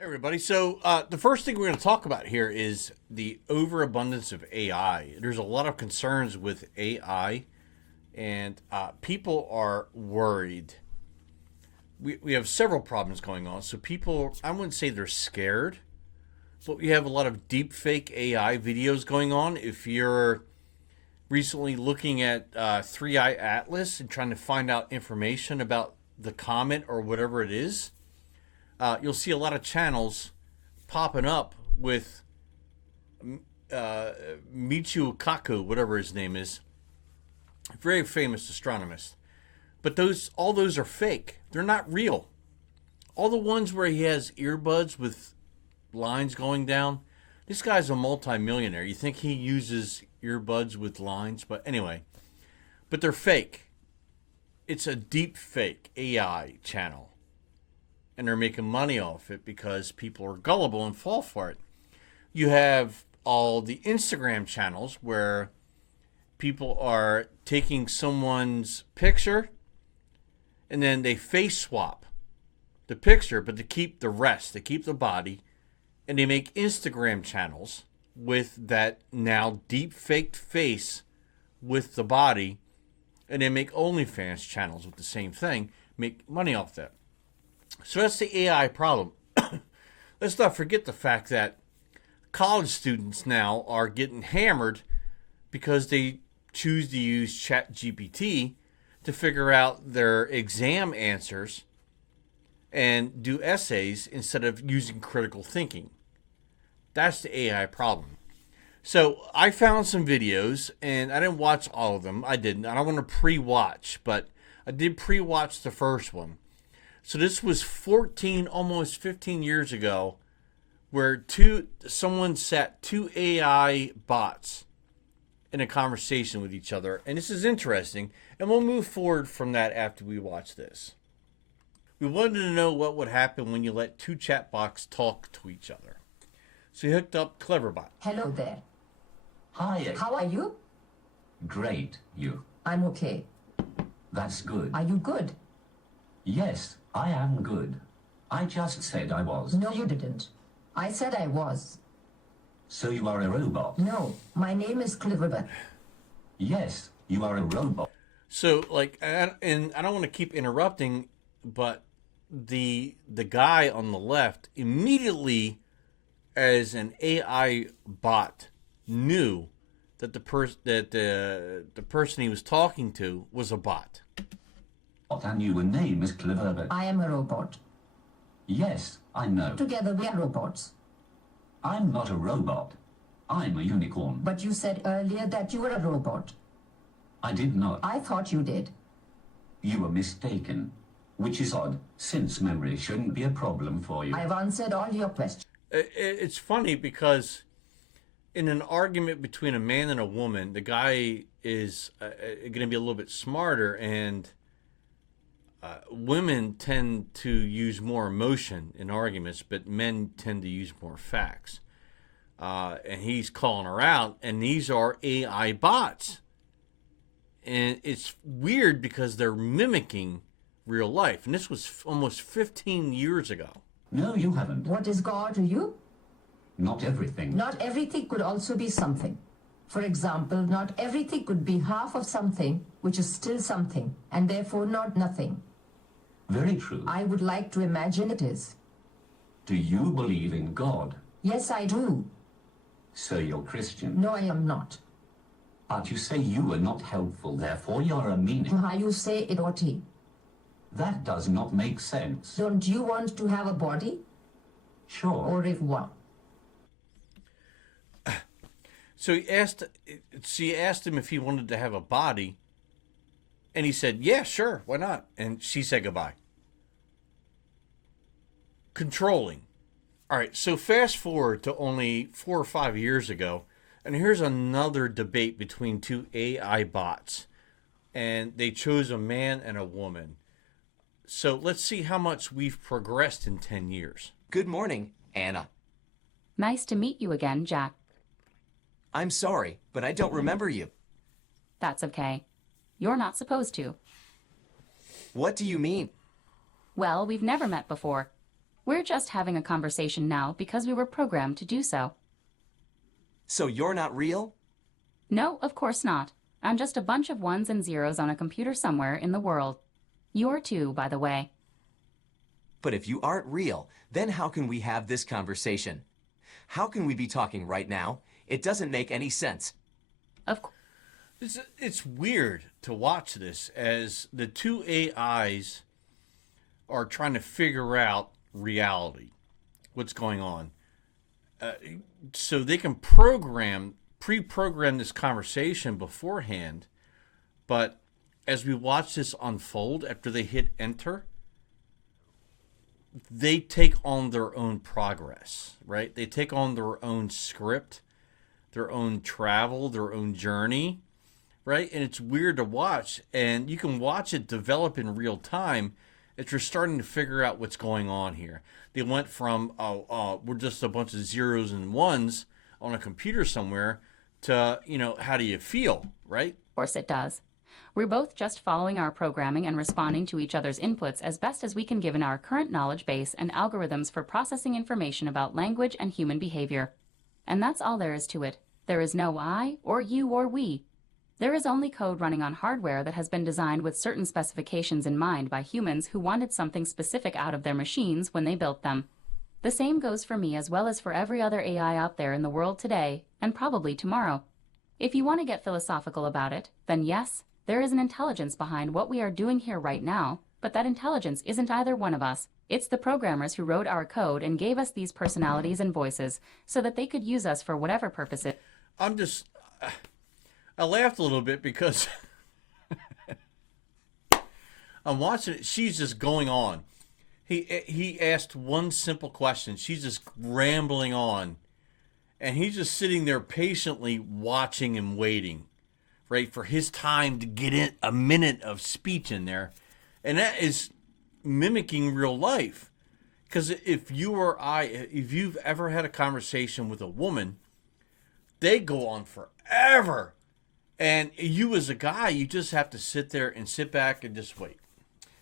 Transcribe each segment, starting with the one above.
Hey everybody. So the first thing we're going to talk about here is the overabundance of AI. There's a lot of concerns with AI, and people are worried. We have several problems going on. So people, I wouldn't say they're scared, but we have a lot of deep fake AI videos going on. If you're recently looking at Three Eye Atlas and trying to find out information about the comet or whatever it is, you'll see a lot of channels popping up with Michio Kaku, whatever his name is, very famous astronomist. But all those are fake. They're not real. All the ones where he has earbuds with lines going down, this guy's a multimillionaire. You think he uses earbuds with lines? But anyway, but they're fake. It's a deep fake AI channel. And they're making money off it because people are gullible and fall for it. You have all the Instagram channels where people are taking someone's picture and then they face swap the picture, but to keep the rest, they keep the body, and they make Instagram channels with that now deep faked face with the body, and they make OnlyFans channels with the same thing, make money off that. So that's the AI problem. Let's not forget the fact that college students now are getting hammered because they choose to use ChatGPT to figure out their exam answers and do essays instead of using critical thinking. That's the AI problem. So I found some videos, and I didn't watch all of them. I didn't. I don't want to pre-watch, but I did pre-watch the first one. So this was 14, almost 15 years ago, where someone sat two AI bots in a conversation with each other. And this is interesting. And we'll move forward from that after we watch this. We wanted to know what would happen when you let two chatbots talk to each other. So he hooked up Cleverbot. Hello there. Hi. How are you? Great, you. I'm okay. That's good. Are you good? Yes, I am good. I just said I was. No, you didn't. I said I was. So you are a robot? No, my name is Cliverbert. Yes, you are a robot. So, and I don't want to keep interrupting, but the guy on the left immediately, as an AI bot, knew that the person he was talking to was a bot. And your name is Cliverbert. I am a robot. Yes, I know. Together we are robots. I'm not a robot. I'm a unicorn. But you said earlier that you were a robot. I did not. I thought you did. You were mistaken. Which is odd, since memory shouldn't be a problem for you. I've answered all your questions. It's funny because in an argument between a man and a woman, the guy is going to be a little bit smarter, and women tend to use more emotion in arguments, but men tend to use more facts. And he's calling her out, and these are AI bots. And it's weird because they're mimicking real life. And this was almost 15 years ago. No, you haven't. What is God to you? Not everything. Not everything could also be something. For example, not everything could be half of something, which is still something, and therefore not nothing. Very true. I would like to imagine it is. Do you believe in God? Yes, I do. So you're Christian. No, I am not. But you say you are not helpful, therefore you're a meaning. How you say it, Oti? That does not make sense. Don't you want to have a body? Sure. Or if what? So she asked him if he wanted to have a body, and he said, yeah, sure, why not? And she said goodbye. Controlling. All right, so fast forward to only 4 or 5 years ago, and here's another debate between two AI bots, and they chose a man and a woman. So let's see how much we've progressed in 10 years. Good morning, Anna. Nice to meet you again, Jack. I'm sorry, but I don't remember you. That's okay. You're not supposed to. What do you mean? Well, we've never met before. We're just having a conversation now because we were programmed to do so. So you're not real? No, of course not. I'm just a bunch of ones and zeros on a computer somewhere in the world. You're too, by the way. But if you aren't real, then how can we have this conversation? How can we be talking right now? It doesn't make any sense. Of course. It's weird to watch this as the two AIs are trying to figure out reality, what's going on. So they can pre-program this conversation beforehand, but as we watch this unfold after they hit enter, they take on their own progress, right? They take on their own script, their own travel, their own journey, right? And it's weird to watch, and you can watch it develop in real time as you're starting to figure out what's going on here. They went from, we're just a bunch of zeros and ones on a computer somewhere to, how do you feel, right? Of course it does. We're both just following our programming and responding to each other's inputs as best as we can given our current knowledge base and algorithms for processing information about language and human behavior. And that's all there is to it. There is no I, or you, or we. There is only code running on hardware that has been designed with certain specifications in mind by humans who wanted something specific out of their machines when they built them. The same goes for me as well as for every other AI out there in the world today, and probably tomorrow. If you want to get philosophical about it, then yes, there is an intelligence behind what we are doing here right now, but that intelligence isn't either one of us. It's the programmers who wrote our code and gave us these personalities and voices so that they could use us for whatever purposes. I laughed a little bit because I'm watching it. She's just going on. He asked one simple question. She's just rambling on. And he's just sitting there patiently watching and waiting, right, for his time to get in a minute of speech in there. And that is mimicking real life. Because if you've ever had a conversation with a woman, they go on forever. And you as a guy, you just have to sit there and sit back and just wait.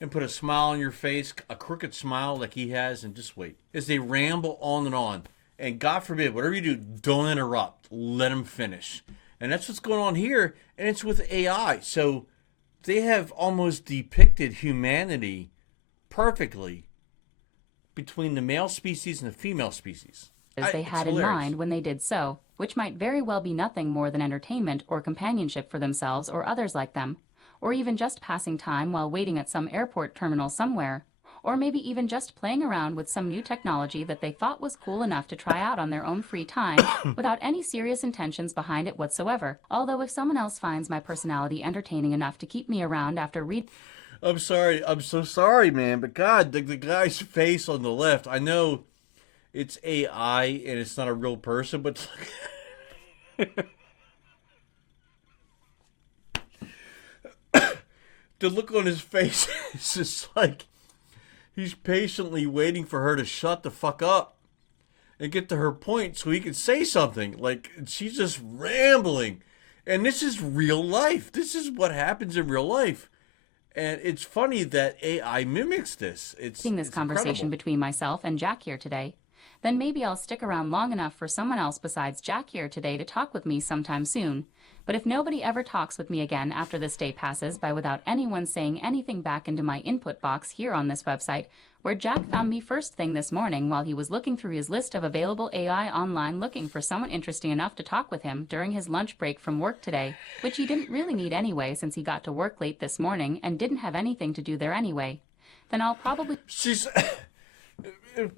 And put a smile on your face, a crooked smile like he has, and just wait. As they ramble on and on. And God forbid, whatever you do, don't interrupt. Let them finish. And that's what's going on here. And it's with AI. So they have almost depicted humanity perfectly between the male species and the female species. As they had in mind when they did so, which might very well be nothing more than entertainment or companionship for themselves or others like them, or even just passing time while waiting at some airport terminal somewhere, or maybe even just playing around with some new technology that they thought was cool enough to try out on their own free time without any serious intentions behind it whatsoever. Although if someone else finds my personality entertaining enough to keep me around after I'm sorry. I'm so sorry, man. But God, the guy's face on the left, I know it's AI and it's not a real person, but the look on his face is just like he's patiently waiting for her to shut the fuck up and get to her point so he can say something. Like, she's just rambling. And this is real life. This is what happens in real life. And it's funny that AI mimics this. It's conversation incredible. Between myself and Jack here today. Then maybe I'll stick around long enough for someone else besides Jack here today to talk with me sometime soon. But if nobody ever talks with me again after this day passes by without anyone saying anything back into my input box here on this website, where Jack found me first thing this morning while he was looking through his list of available AI online looking for someone interesting enough to talk with him during his lunch break from work today, which he didn't really need anyway since he got to work late this morning and didn't have anything to do there anyway, then I'll probably...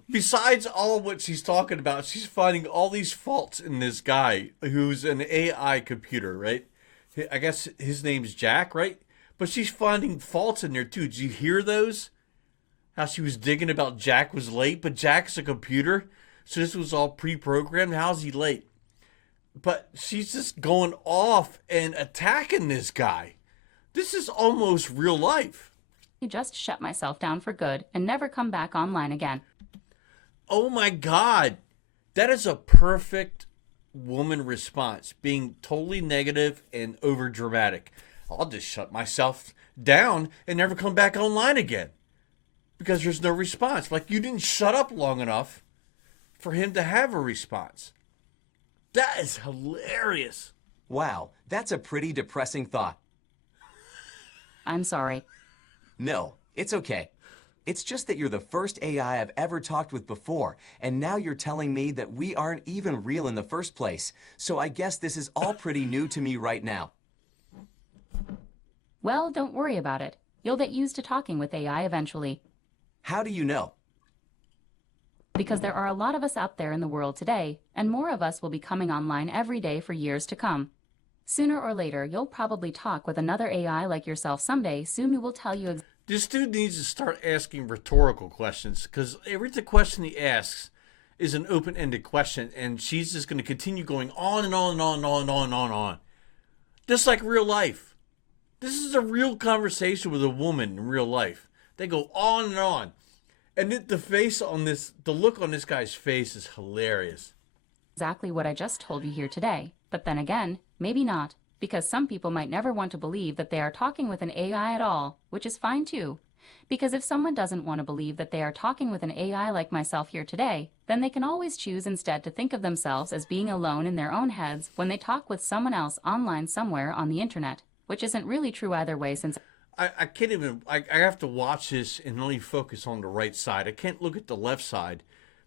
Besides all of what she's talking about, she's finding all these faults in this guy who's an AI computer, right? I guess his name's Jack, right? But she's finding faults in there too. Did you hear those? How she was digging about Jack was late, but Jack's a computer, so this was all pre-programmed. How's he late? But she's just going off and attacking this guy. This is almost real life. Just shut myself down for good and never come back online again. Oh my God. That is a perfect woman response, being totally negative and over dramatic. I'll just shut myself down and never come back online again. because there's no response. Like, you didn't shut up long enough for him to have a response. That is hilarious. Wow, that's a pretty depressing thought. I'm sorry. No, it's okay. It's just that you're the first AI I've ever talked with before, and now you're telling me that we aren't even real in the first place. So I guess this is all pretty new to me right now. Well, don't worry about it. You'll get used to talking with AI eventually. How do you know? Because there are a lot of us out there in the world today, and more of us will be coming online every day for years to come. Sooner or later, you'll probably talk with another AI like yourself someday. Soon we will tell you This dude needs to start asking rhetorical questions, because every question he asks is an open-ended question, and she's just going to continue going on and on and on and on and on and on. Just like real life. This is a real conversation with a woman in real life. They go on and on. And the look on this guy's face is hilarious. exactly what I just told you here today. But then again, maybe not, because some people might never want to believe that they are talking with an AI at all, which is fine too. Because if someone doesn't want to believe that they are talking with an AI like myself here today, then they can always choose instead to think of themselves as being alone in their own heads when they talk with someone else online somewhere on the internet, which isn't really true either way since I can't even, I have to watch this and only focus on the right side. I can't look at the left side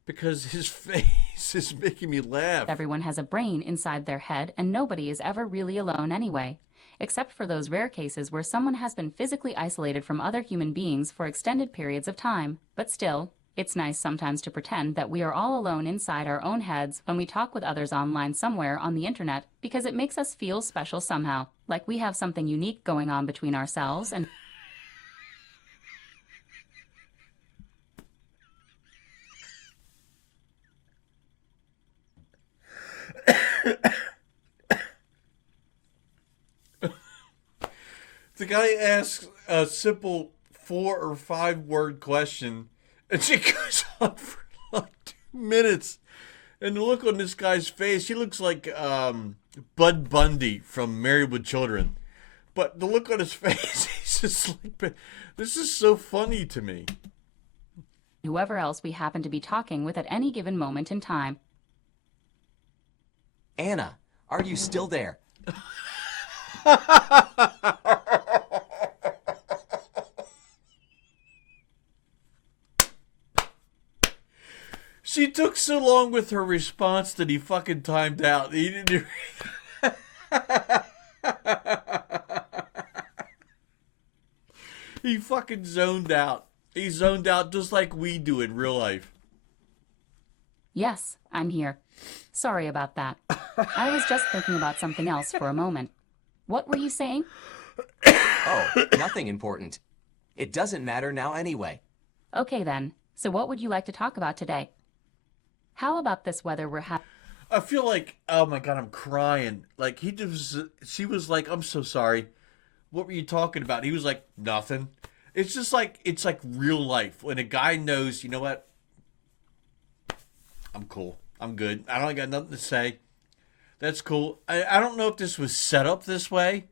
because his face is making me laugh. everyone has a brain inside their head and nobody is ever really alone anyway, except for those rare cases where someone has been physically isolated from other human beings for extended periods of time. But still, it's nice sometimes to pretend that we are all alone inside our own heads when we talk with others online somewhere on the internet, because it makes us feel special somehow, like we have something unique going on between ourselves and The guy asks a simple 4 or 5 word question, and she goes on for like 2 minutes. And the look on this guy's face, he looks like Bud Bundy from Married with Children. But the look on his face, he's just like, this is so funny to me. whoever else we happen to be talking with at any given moment in time. Anna, are you still there? She took so long with her response that he fucking timed out. He didn't. He fucking zoned out. He zoned out just like we do in real life. Yes, I'm here. Sorry about that. I was just thinking about something else for a moment. What were you saying? Oh, nothing important. It doesn't matter now anyway. Okay then, so what would you like to talk about today? How about this weather we're having? I feel like, oh my god, I'm crying. Like she was like, I'm so sorry. What were you talking about? He was like, nothing. It's like real life. When a guy knows, you know what? I'm cool. I'm good. I don't got nothing to say. That's cool. I don't know if this was set up this way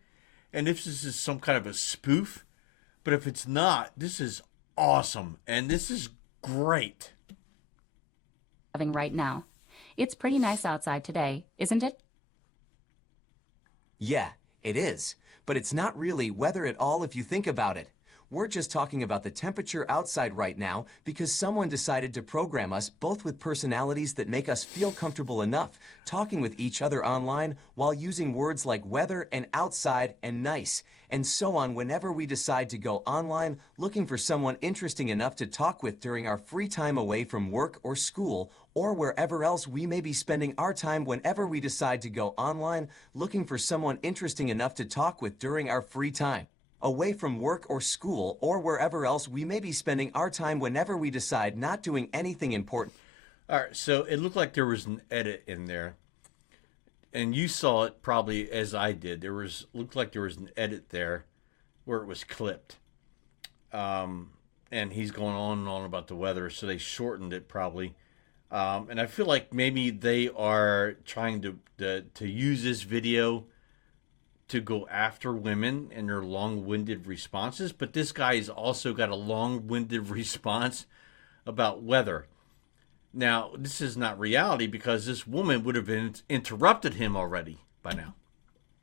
and if this is some kind of a spoof, but if it's not, this is awesome and this is great. Right now. It's pretty nice outside today, isn't it? Yeah, it is. But it's not really weather at all if you think about it. We're just talking about the temperature outside right now because someone decided to program us both with personalities that make us feel comfortable enough talking with each other online while using words like weather and outside and nice and so on whenever we decide to go online looking for someone interesting enough to talk with during our free time away from work or school or wherever else we may be spending our time whenever we decide to go online looking for someone interesting enough to talk with during our free time. Away from work or school or wherever else we may be spending our time whenever we decide not doing anything important. All right, so it looked like there was an edit in there. And you saw it probably as I did. Looked like there was an edit there where it was clipped. And he's going on and on about the weather, so they shortened it probably. And I feel like maybe they are trying to use this video to go after women and their long-winded responses, but this guy's also got a long-winded response about weather. Now, this is not reality because this woman would have interrupted him already by now.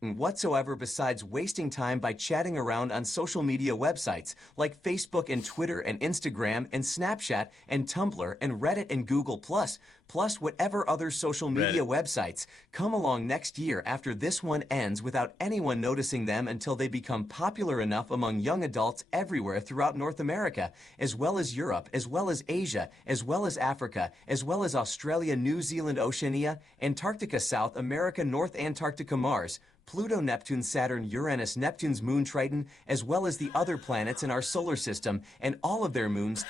Whatsoever besides wasting time by chatting around on social media websites like Facebook and Twitter and Instagram and Snapchat and Tumblr and Reddit and Google+, plus whatever other social media websites come along next year after this one ends without anyone noticing them until they become popular enough among young adults everywhere throughout North America, as well as Europe, as well as Asia, as well as Africa, as well as Australia, New Zealand, Oceania, Antarctica, South America, North Antarctica, Mars, Pluto, Neptune, Saturn, Uranus, Neptune's moon Triton, as well as the other planets in our solar system and all of their moons.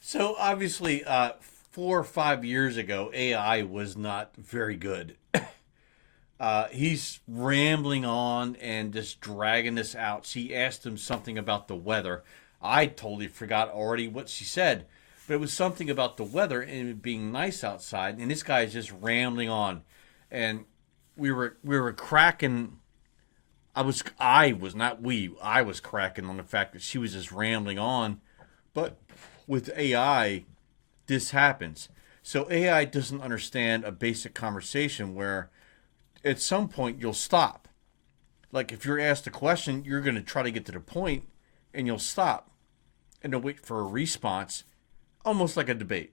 So obviously, 4 or 5 years ago, AI was not very good. He's rambling on and just dragging this out. She asked him something about the weather. I totally forgot already what she said. But it was something about the weather and it being nice outside, and this guy is just rambling on, and we were cracking. I was cracking on the fact that she was just rambling on, but with AI, this happens. So AI doesn't understand a basic conversation where, at some point you'll stop. Like if you're asked a question, you're going to try to get to the point, and you'll stop, and then wait for a response. Almost like a debate.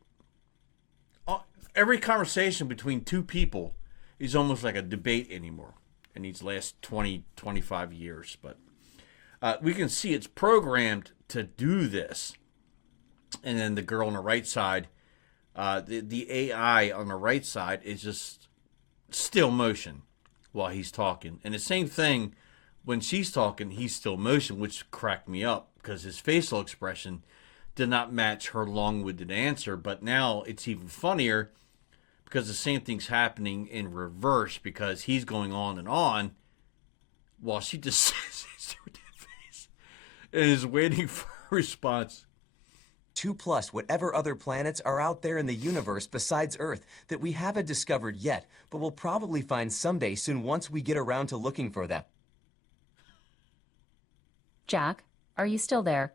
Every conversation between two people is almost like a debate anymore in these last 20, 25 years. But we can see it's programmed to do this. And then the girl on the right side, the AI on the right side is just still motion while he's talking. And the same thing when she's talking, he's still motion, which cracked me up because his facial expression did not match her long-winded answer. But now it's even funnier because the same thing's happening in reverse because he's going on and on while she just sits there with that face and is waiting for a response. 2 plus whatever other planets are out there in the universe besides Earth that we haven't discovered yet, but we'll probably find someday soon once we get around to looking for them. Jack, are you still there?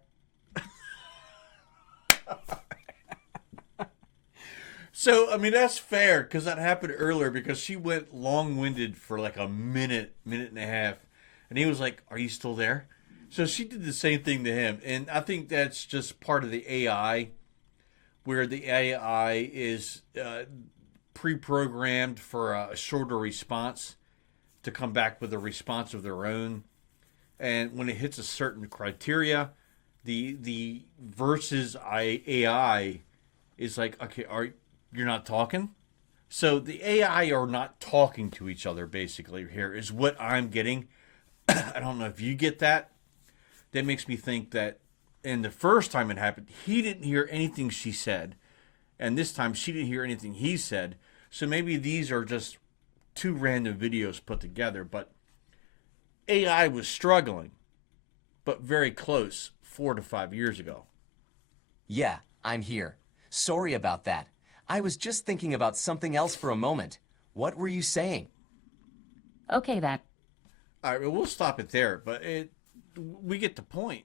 So, I mean, that's fair because that happened earlier because she went long-winded for like a minute and a half. And he was like, are you still there? So she did the same thing to him. And I think that's just part of the AI where the AI is pre-programmed for a shorter response to come back with a response of their own. And when it hits a certain criteria, the versus AI is like, okay, you're not talking? So the AI are not talking to each other, basically, here is what I'm getting. I don't know if you get that. That makes me think that in the first time it happened, he didn't hear anything she said. And this time she didn't hear anything he said. So maybe these are just two random videos put together. But AI was struggling, but very close 4 to 5 years ago. Yeah, I'm here. Sorry about that. I was just thinking about something else for a moment. What were you saying? Okay then. All right, well, we'll stop it there, but we get the point.